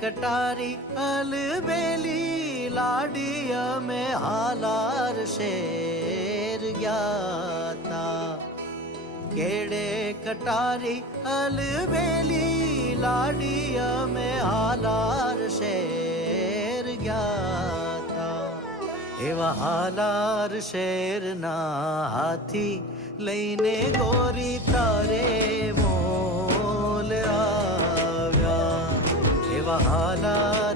કટારી અલબેલી લાડી અમે હાલાર શેર ગ્યાતા કેડે કટારી અલબેલી લાડી અમે હાલાર શેર ગ્યાતા એવા હાલાર શેરના હાથી લઈને ગોરી તારે મોલ આવ્યા એવા હાલાર